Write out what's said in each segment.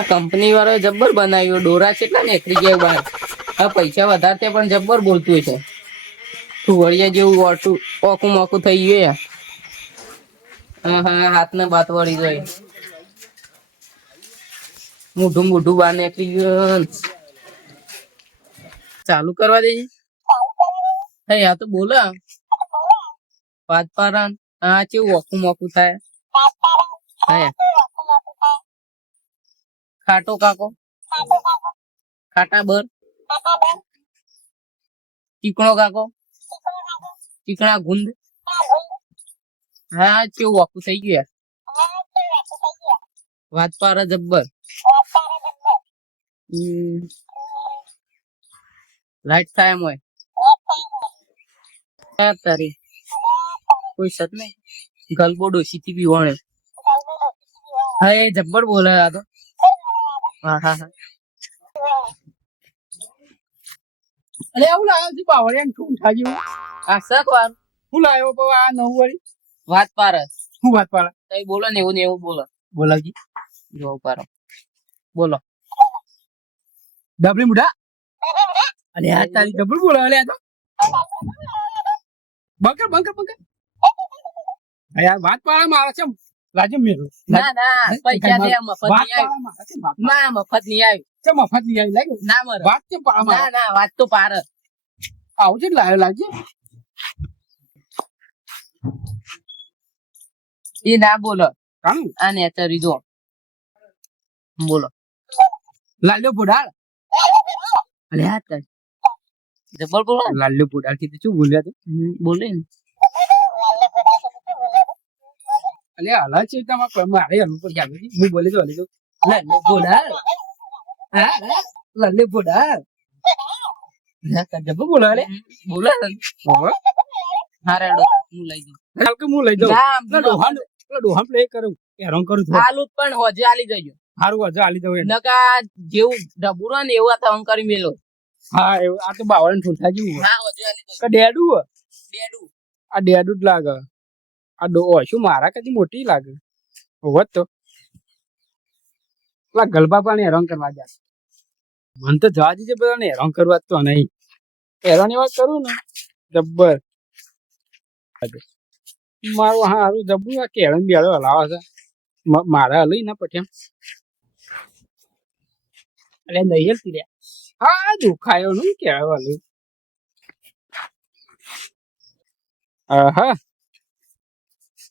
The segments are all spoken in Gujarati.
આ કંપની વાળો જબ્બર બનાવ્યો. ડોરા કેટલા નીકળી ગયા બહાર. આ પૈસા વધારે પણ જબ્બર બોલતું છે. વળિયા જેવું ઓટું ઓકું મોકું થઈ ગયું. હા હા, હાથ ને બાત વળી જાય. મોઢું મોઢું બહાર નીકળી ગયું. ચાલુ કરવા દેજે. હે આ તો બોલા વાત પારાન. હા કેવું ઓકું મોકું થાય. હે ખાટો કાકો ખાટા બર ચીકણો કાકો ચીકણા ગુંદ. હા કેવું ઓકું થઈ ગયું. વાત પારા જબ્બર. લાઈટ થાય એમ હોય તારી કોઈ સત નહીં. ગલબો ડોસી થી બી વણે. હા એ જબ્બર બોલે આ તો. હા હા હા. અરે આવું લાવ્યો છે બાવળિયા ઠૂં ઉઠા જેવું. આ શક વાર શું લાવ્યો બાબા આ નવું વાળી? વાત પારસ. શું વાત પાડે? તઈ બોલો ને એવું બોલો. બોલાજી જો પારો બોલો. ડબલી મુઢા. અરે આ તારી ડબલ બોલા અલે આ તો બંકર બંકર બંકર. અરે આ વાત પાડે મારે છે રાજે મેરો. ના ના પૈસા દે મફત નહીં આવ્યું. ના મફત નહીં આવ્યું. છે મફત નહીં આવી લાગ્યો ના મરે વાત છે પાડે ના ના વાત તો પારસ. આવું છે લાવ્યો લાગજે. એ ના બોલો. કાણું આ ને ચરી જો બોલો. લાલ્યો પોડાળ. અલે આ તારી જબર બોલો. લાલ્યો પોડાળ કીધું શું બોલ્યા તું? બોલે ને અલે હાલા છે તમારે મારે હલવું પડશે આગળ હું બોલે તો હલે તો લાલ્યો પોડાળ. હા લાલ્યો પોડાળ. જબર બોલો અલે બોલે ને હા રેડો હું લઈ જઉં. હાલ કે હું લઈ જાઉં. ના ડોહાન ડોહાન પ્લે કરું હેરાન કરું છું. આલુ પણ હોજે આલી જજો. સારું હજુ હાલી દઉં એને. નકા જેવું ડબુરો ને એવું આ તમ કરી મેલો. હા એવું આ તો બાવળન ઠૂંઠા જેવું હા હોજે આલી જજો. કે ડેડું ડેડું આ ડેડું જ લાગે. આ ડો શું મારા કદી મોટી લાગે હોત તો પેલા ગલબા પણ હેરાન કરવા જાય. મન તો જવા દીજે બધાને હેરાન કરવા તો નહીં. હેરાન એવા કરું ને જબ્બર મારું હા હારું જબ્બું આ કેળન બેડો હલાવે છે. મારા હલઈ ના પઠ્યા એટલે નહીં હલતી રહ્યા. હા દુખાયો નું કેળો હલું. હા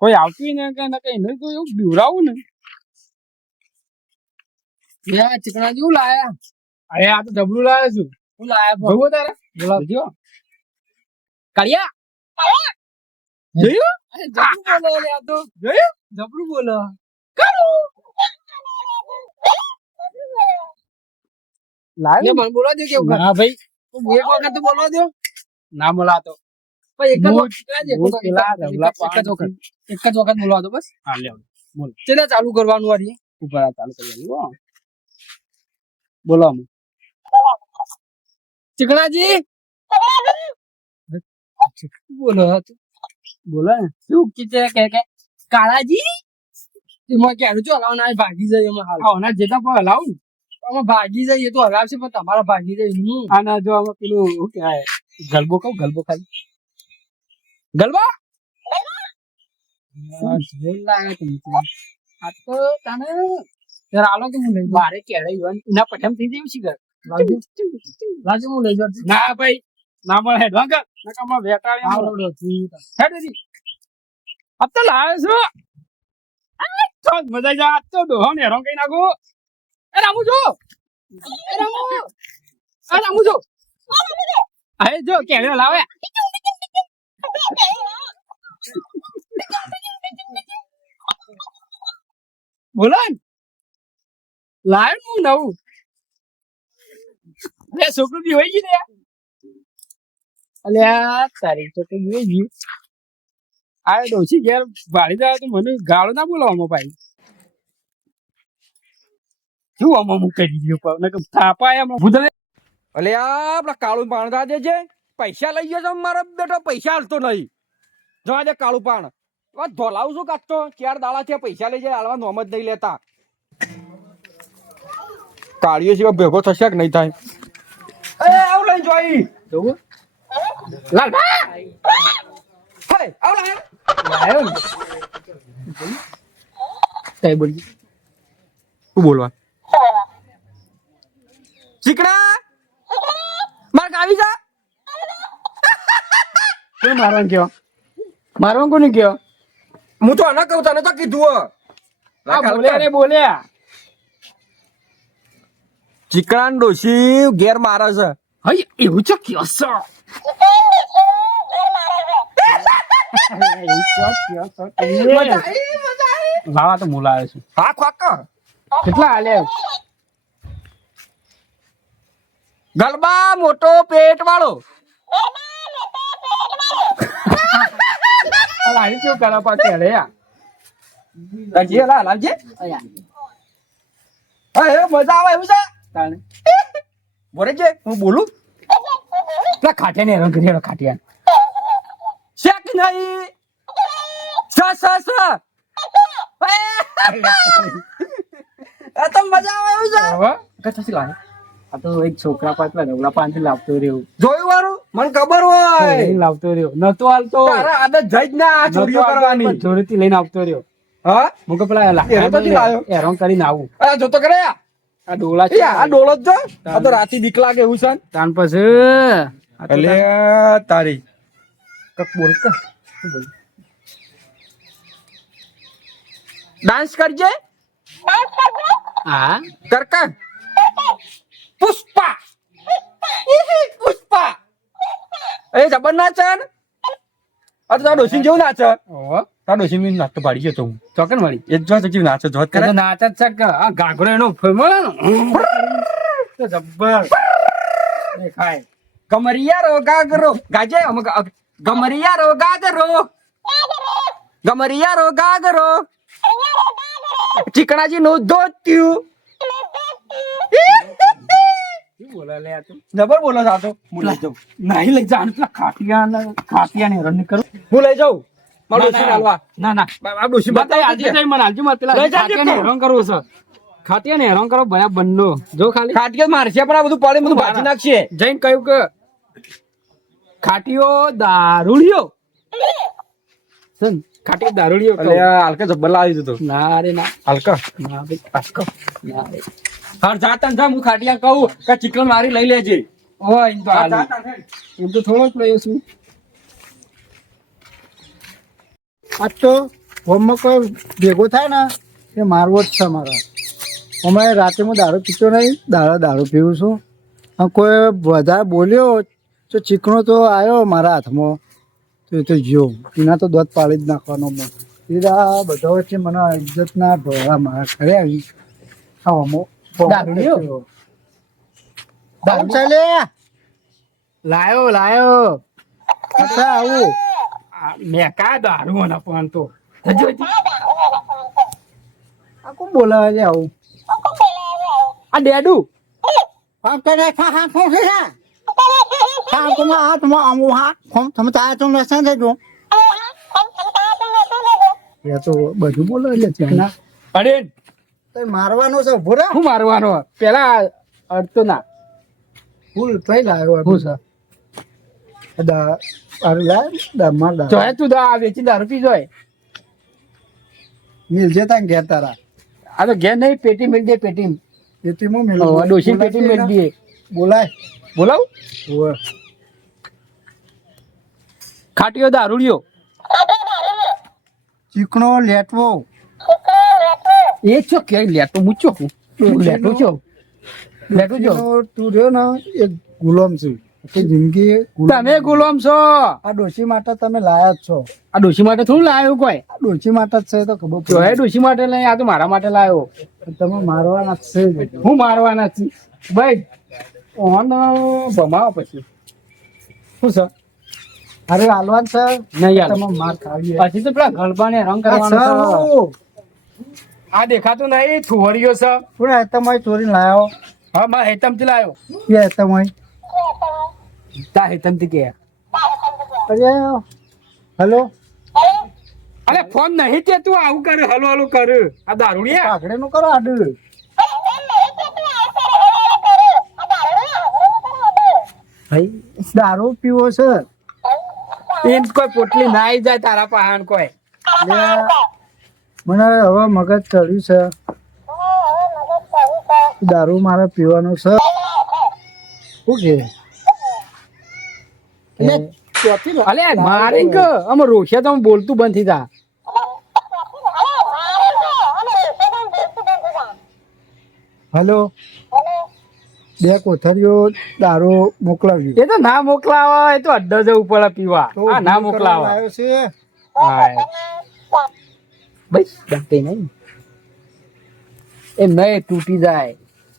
કોઈ આવતું ને કઈ નહીં તો એવું બીવરાવું ને. ચીકણા જેવું લાયા. અરે આ તો ડબલું લાવ્યો છું. શું લાયા ભગવો તારે બોલાવજો કાળિયા જોયું. જબરું બોલો આ તો જોયું જબરું બોલો. લાવ્યો મને બોલવા દો કેવું. હા ભાઈ એક વખત તો બોલવા દો. ના બોલાતો એક જ વખત બોલવા દો બસ. હા લે બોલ ચેલા ચાલુ કરવાનું આ ઉપર ચાલુ કરવાનું. બોલો ચીકણાજી બોલો બોલો શું કીધે કે કાળાજી એમાં ક્યારે જો હલાવના ભાગી જાય એમાં હાલ જેટલા પણ હલાવું અમે ભાગી જાય તો હલાવશે પણ તમારા ભાગી જાય. આના જો અમે પેલું શું કહેવાય ગલબો કહું ગલબો ખાલી ગલબા આ તો તને જરા આલો કે હું લઈ મારે કેળે એના પઠમ થઈ જયું છે ઘર રાજુ હું લઈ જાઉં. ના ભાઈ ના મળે હેડવા કર નકામાં વેટાળી હેડ અબ તો લાવ્યો છું. મજા જા આજ તો ડોહો ને હેરાન કઈ નાખો. એ રામુ જો એ રામુ જો અરે જો કેળે લાવે બોલો લાવ હું નવું. અરે છોકરું બી હોય ગઈ ને અલ્યા તારી છોકરી બી હોય ગયું. આ ડોસી ઘેર ભાડી જાય તો મને ગાળો ના બોલાવવામાં ભાઈ. શું આમાં હું કરી દીધું થાપા એમ ભૂતલે. અલે આ પેલા કાળું પાણ દા દેજે. પૈસા લઈ ગયો છે મારો બેટો પૈસા હાલતો નહીં. જવા દે કાળું પાણ ધોલાવું છું કાચતો 4 દાડા છે પૈસા લઈ જાય હાલવા નોમ જ નહીં લેતા. કાળીઓ સિવાય ભેગો થશે કે નહીં થાય એ આવ લઈ જોઈ જોવું લાલભા હે આવ લાય લાયો ને કઈ બોલી શું બોલવા ચીકણા માર આવી જા કોણ મારવાનું કયો મારવાનું કોને કયો હું તો આના કહું તને તો કીધું આ બોલ્યા રે બોલ્યા ચીકણા ડોશી ઘેર મારે છે હઈ એવું છે કયો છો લાવા તો મુલા આવે છે હા ખોક કેટલા હાલે ગલબા મોટો પેટ વાળો લાવી કેવું કરા પાછે રે લાગજે લા લાગજે હા એ મજા આવે એવું છે તાણે બોલે છે હું બોલું પેલા ખાટિયા ને રંગ કરી ખાટિયા શેક નહીં સ એ તો મજા આવે એવું છે હવે કચ્છ લાવે આ તો એક છોકરા પાછળ રવલા પાંચ લાવતો રહ્યો જોયું વાળું મને ખબર હોય લાવતો રહ્યો નતો હાલતો તારા આદત જઈ જ ના આ ચોરીઓ કરવાની ચોરીથી લઈને આવતો રહ્યો હા મુકે પેલા એરો તો લાવ્યો. હેરાન કરીને આવું આ જોતો કરે આ આ ડોલા છે આ ડોલો જ જો આ તો રાતી બીક લાગે એવું છે તાન પછી એટલે તારી કક બોલ ક ડાન્સ કરજે હા કરકા પુષ્પા પુષ્પા એ જબર નાચે ને આ તો તારા ડોશી જેવું નાચે ઓહો તારા ડોશી ની નાચતો પાડી ગયો તો હું ચોકન વાળી એ જ જો નાચે જોત કરે નાચ જ છે કે આ ઘાઘરો એનો ફેમળે ને તો જબ્બર દેખાય ગમરિયા રો ગાગરો ગાજે ગમરિયા રો ગાગરો ગમરિયા રો ગાગરો ચીકણાજી નું ધોત્યું શું બોલે લે આ તું જબર બોલો સાતો હું લઈ જાઉં નહીં લઈ જા પેલા ખાટિયા ને રન કરો હું લઈ જાઉં મારું ડોશી હાલવા ના ના આ ડોશી બતાય આજે જઈ મને હાલજો મત પેલા લઈ જાજે ખાટિયા ને હેરાન કરવું છે ખાટિયા ને હેરાન કરો ભયા બંનો જો ખાલી ખાટીઓ મારશે પણ આ બધું પાડી બધું ભાજી નાખશે જઈને કહ્યું કે ખાટીઓ દારૂડિયો સન ખાટીઓ દારૂડિયો કહું. એટલે હાલકા જબ્બર લાવી દીધો ના રે ના હાલકા ના ભાઈ પાસ્કો ના રે હાર જાતા જા હું ખાટિયા કહું કે ચિકન મારી લઈ લેજે ઓય એમ તો હાલ એમ તો થોડો જ લઈ છું આજ તો હોમમાં કોઈ ભેગો થાય ને એ મારવો જ છે મારા અમે રાતે હું દારૂ પીતો નહીં દારૂ પીવું છું અને કોઈ વધારે બોલ્યો તો ચીકણો તો આવ્યો મારા હાથમાં તો એ તો જ્યો એના તો દોધ પાડી જ નાખવાનો મેં આ બધા વચ્ચે મને ઇજ્જત ના ભરા મારા ઘરે આવી દારૂડિયો? દારૂ ચાલે લાયો અચ્છા આવું મેં કા દારૂ ના પણ તો હજુ આ કોણ બોલાવે છે આવું આ ડેડુ આમ કરે હા શું છે હા તમે હાથમાં આવું હા ખોમ તમે તારા તો લસણ દેજો એ તો બધું બોલે છે ના અરે તો મારવાનો છે ઉભો રહે શું મારવાનો પેલા અડતો ના ફૂલ થઈ લાવ્યો શું છે માર જોય તું વેચી દારૂ પી જોય મિલ જતા ઘેર તારા આ તો ઘેર નહીં પેટી મેળ દે પેટી એટીમાં મિલ ડોસી પેટી મેળ દે બોલાય બોલાવ ઓવે ખાટીયો દારૂડિયો ચીકણો લેટવો એ છો કે લેટો મૂચો લેટો છો લેટો છો તું રહ્યો ને એક ગુલામ છે કે જિંદગી તમે ગુલામ છો આ ડોશી માટે તમે લાયા જ છો આ ડોશી માટે થોડું લાવ્યો કોઈ આ ડોશી માટે જ છે તો ખબર જો એ ડોશી માટે લઈ આ તો મારા માટે લાવ્યો તમે મારવાના જ છે જ. હું મારવાના છું ભાઈ ઓન ભમાવો પછી શું છે અરે હાલવાન છે નહીં યાર તમે માર ખાવીએ પછી તો પેલા ગરબાને રંગ આ કરવાનો છે સરું. આ દેખાતું નહીં થુવરિયો છે કોણ હેતમય ચોરી લાયો હા મારા હેતમ થી લાવ્યો એ હેતમય તા હેતમ થી કે અરે હેલો અરે ફોન નહીં તે તું આવું કરે હલો હલો કર આ દારૂડિયા પાઘડે નું કરો આડું ભાઈ દારૂ પીવો છે એમ કોઈ પોટલી ના આવી જાય તારા પાહણ કોઈ લે, મને હવે મગજ ચડ્યું છે દારૂ મારે પીવાનો છે શું કે અલે મારે કે અમે રોશે તો બોલતું બંધ થઈ જા હલો બે કોથળીઓ દારૂ મોકલાવ્યો એ તો ના મોકલાવા એ તો અડ્ડા જવું પડે પીવા તો આ ના ઊભું મોકલાવા કરવા આવ્યો છે હાય. બસ ડરતે નહીં એ નહીં તૂટી જાય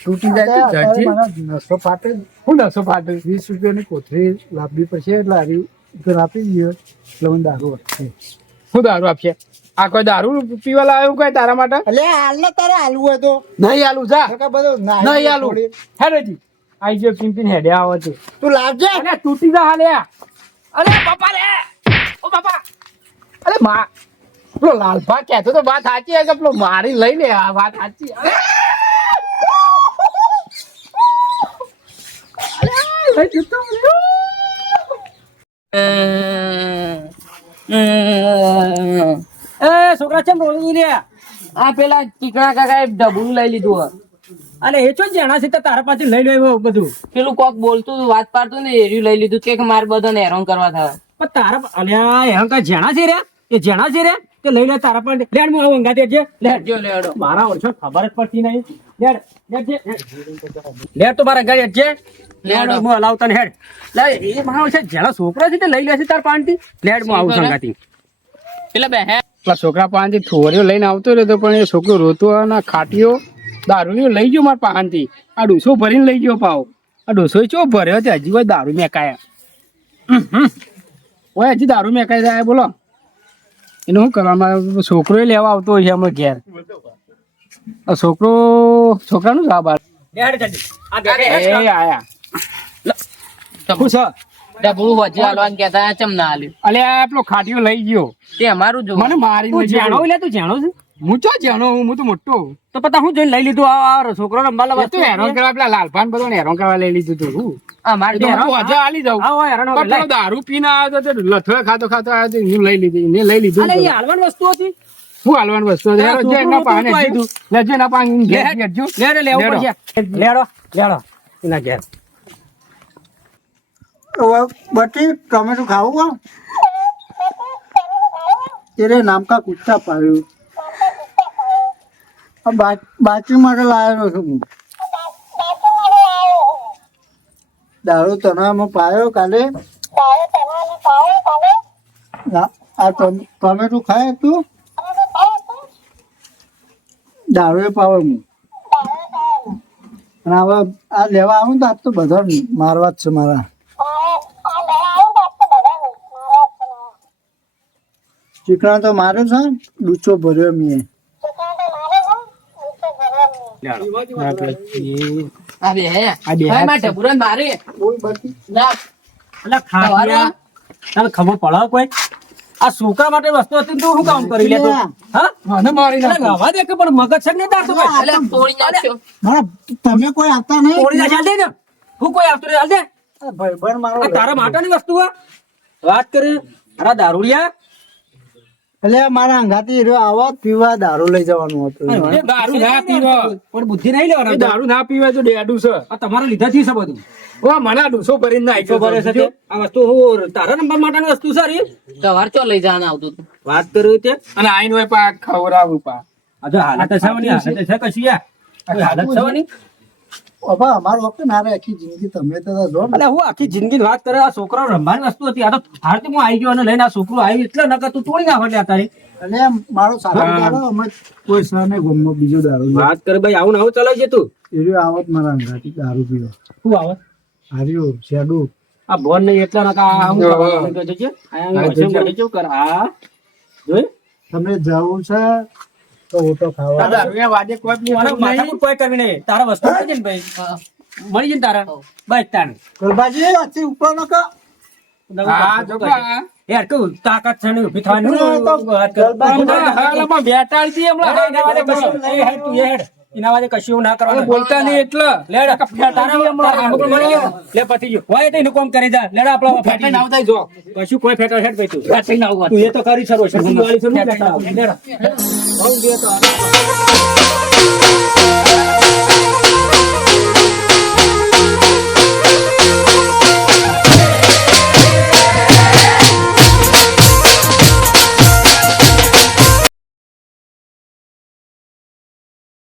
તો અત્યારે જડજે. મારા નસો ફાટે હું નસો ફાટે 20 રૂપિયાની કોથળી લાવવી પડશે એટલે હારી ઉપર આપી ગયો એટલે મને દારૂ વધશે હું દારૂ આપશે આ કોઈ દારૂ પીવા લાવ્યું કોઈ તારા માટે એટલે હાલ ને તારે હાલવું હોય તો નહીં આલું જા નકર બધું નાહી નહીં ગયું આલું થોડી. હેડેજી આઈ ગયો પિંપીન હેડે આવે છે તું લાવજે અરે તૂટી જા હાલે અરે બાપા રે ઓ બાપા અરે મા પેલો લાલભા કહેતો તો વાત સાચી છે કે પેલો મારી લઈ લે આ વાત સાચી અરે! અરે, લઈ જતો રહ્યો. એ છોકરા છે બોલી રહ્યા આ પેલા ચીકણા કાકા ડબલું લઈ લીધું હે. અરે એ છો જાણા છે તો તારા પાસે લઈ લો બધું પેલું કોક બોલતું હતું, વાત પાડતું ને એર્યું લઈ લીધું કે મારે બધાને હેરાન કરવા થાય. પણ તારા અલ્યા એમ કા જેણા છે રે એ જેણા છે રે તે લઈ લે તારા પણ લેડ હું અંગા દેજે લેડ જો લેડો. મારા ઓછો ખબર જ પડતી નહીં લેડ લેડ જે લેડ તો મારા અંગા દેજે લેડ હું હલાવતા ને હેડ લે એ મારા ઓછો જેણા છોકરા છે તે લઈ લેશે તાર પાનથી લેડ હું આવું સંગાતી પેલા બે હે પેલા છોકરા પાનથી થોરીઓ લઈને આવતો રહ્યો તો પણ એ છોકરો રોતો ના ખાટીઓ દારૂ લઈ ગયો મારા પાનથી આ ડોસો ભરીને લઈ ગયો પાવ આ ડોસો ચો ભર્યો તે હજી કોઈ દારૂ મેકાયા ઓય હજી દારૂ મેકાઈ જાય બોલો એનું શું કરવામાં છોકરો લેવા આવતો હોય છે અમે ઘેર આ છોકરાનું જવાબ આયા શું છે ડબલું વચ્ચે હાલવાનું કહેતા ચમ ના હાલ્યું. અલે આ પેલો ખાટીઓ લઈ ગયો તે અમારું જો મને મારી તું જાણો લે તું જાણો છે હું ચો જાણો હું તો મોટો તો પતા હું જોઈને લઈ લીધું આ છોકરો રમવા લાવવા તું હેરાન કરવા પેલા લાલભાન બધો હેરાન કરવા લઈ લીધું તું હું અમારે તો હું આજે આલી જાઉં પણ પેલો દારૂ પીને આવ્યો તો તે લથડો ખાતો આવ્યો તો એને લઈ લીધું એને લઈ લીધું હાલવાની વસ્તુ હતી શું હાલવાની વસ્તુ હતી હેરો જે એના પાને લેજો એના પાને લેજો લેડો લેવું પડશે લેડો લેડો એના ઘેર બટી ટમેટું ખાવું તેરે નામ કા કુત્તા પાડ્યું બાકી માટે લાવેલો છું હું દારૂ તનામાં પાયો કાલે આ ટમેટું ખાય તું દારૂ પાવે હું અને હવે આ લેવા આવું તો આજ તો બધા મારવા જ છે મારા ચીકણા તો મારે છે ડૂચો ભર્યો મેં આ બે હે ભાઈ મારે ડબલું મારે ના એટલે ખાવા તને ખબર પડે કોઈ આ છોકરા માટે વસ્તુ હતી તું શું કામ કરી લેતો હા મને મારી નાખ હવા દે કે પણ મગજ છે ને દાતો ભાઈ એટલે તોડી નાખ્યો. મારા તમે કોઈ આવતા નહીં તોડી નાખ દે ને હું કોઈ આવતો રે હાલ દે ભાઈબંધ મારો આ તારા માટેની વસ્તુ આ વાત કરી અરે દારૂડિયા એટલે મારા અંગાથી રહ્યો આવો પીવા દારૂ લઈ જવાનું હતું એ દારૂ ના પીવા પણ બુદ્ધિ નહીં લેવાનો દારૂ ના પીવા તો ડેડું છે આ તમારા લીધા થી છે બધું વા મને ડૂસો ભરીને નાખ્યો ભરે છે આ વસ્તુ હું તારા નંબર માટેની વસ્તુ સારી સવાર ચો લઈ જવાનું આવતું હતું. વાત કર્યું તે અને આઈન હોય પા ખવરાવું પા આ જો હાલત સવાની હાલત છે કશી આ હાલત સવાની બાબા અમારો વખત ના રે આખી જિંદગી તમે તો જો ને. એટલે હું આખી જિંદગી વાત કરે આ છોકરો રમવાની વસ્તુ હતી આ તો હારતી હું આવી ગયો અને લઈને આ છોકરો આવ્યું એટલે નકર તું તોડી નાખ એટલે તારી એટલે મારો સારો દારૂ અમે કોઈ સર ને ગમો બીજો દારૂ વાત કરે ભાઈ આવું ને આવું ચલાવી છે તું એર્યો આવત મારા અંગાથી દારૂ પીવો શું આવે હાર્યો શેડું આ બોન નહીં એટલા નકા હું કરવા છે આ કેવું કર આ જોઈ તમને જવું છે તો ઓટો ખાવા માથાકૂટ કોઈ કરવી નહીં તારા વસ્તુ મળી જાય ને ભાઈ મળી જાય ને તારા બસ તાણ ગલબાજી આથી ઉપર ન કા યાર કેવું તાકાત છે ને ઉભી થવાની બેટાડી તું હેડ એના માટે કશું એવું ના કરવાનું બોલતા નહીં એટલે લે લે પતી ગયો હોય તો એનું કામ કરી દે લેડા આપણા ફેટી ના આવતા જો કશું કોઈ ફેટર હેડ ભાઈ તું ફેટી ના આવવા તું એ તો કરી સરો છે વાળી છે લેડા બહુ દે તો